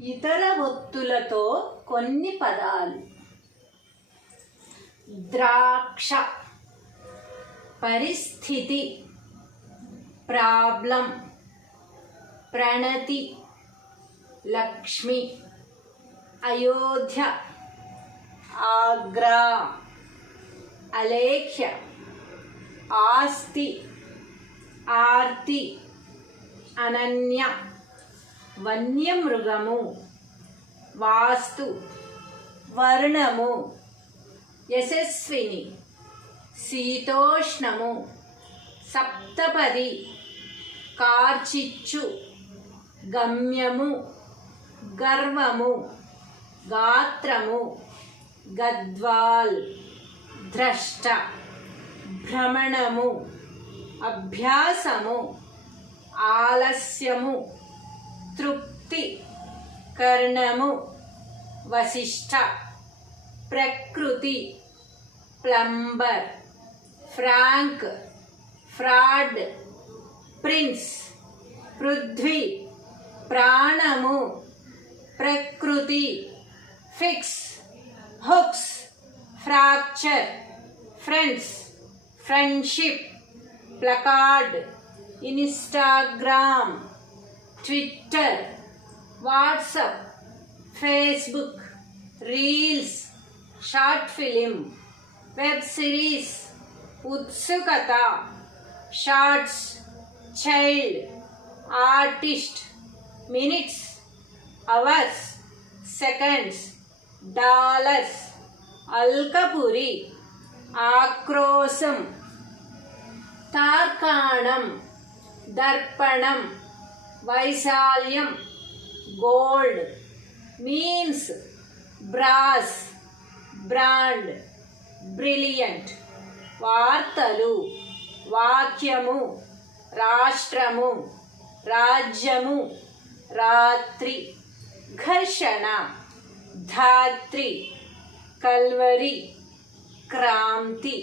ఇతర ఒత్తులతో కొన్ని పదాలు. ద్రాక్ష పరిస్థితి ప్రాబ్లం ప్రణతి లక్ష్మి అయోధ్య ఆగ్రా అలేఖ్య ఆస్తి ఆర్తి అనన్య. వన్యమృగము వాస్తు వర్ణము యశస్విని శీతోష్ణము సప్తపది కార్చిచ్చు గమ్యము గర్వము గాత్రము గద్వాల్ ద్రష్ట భ్రమణము అభ్యాసము ఆలస్యము తృప్తి కర్ణము వశిష్ట ప్రకృతి plumber Frank fraud prince Prithvi ప్రాణము ప్రకృతి fix hooks fracture friends friendship placard Instagram Twitter WhatsApp Facebook reels short film web series ఉత్సుకత shorts child artist minutes hours seconds dollars Alkapuri ఆక్రోశం తార్కాణం దర్పణం వైశాల్యం gold means brass brand brilliant వార్తలు వాక్యము రాష్ట్రము రాజ్యము రాత్రి ఘర్షణ ధాత్రి కల్వరి క్రాంతి.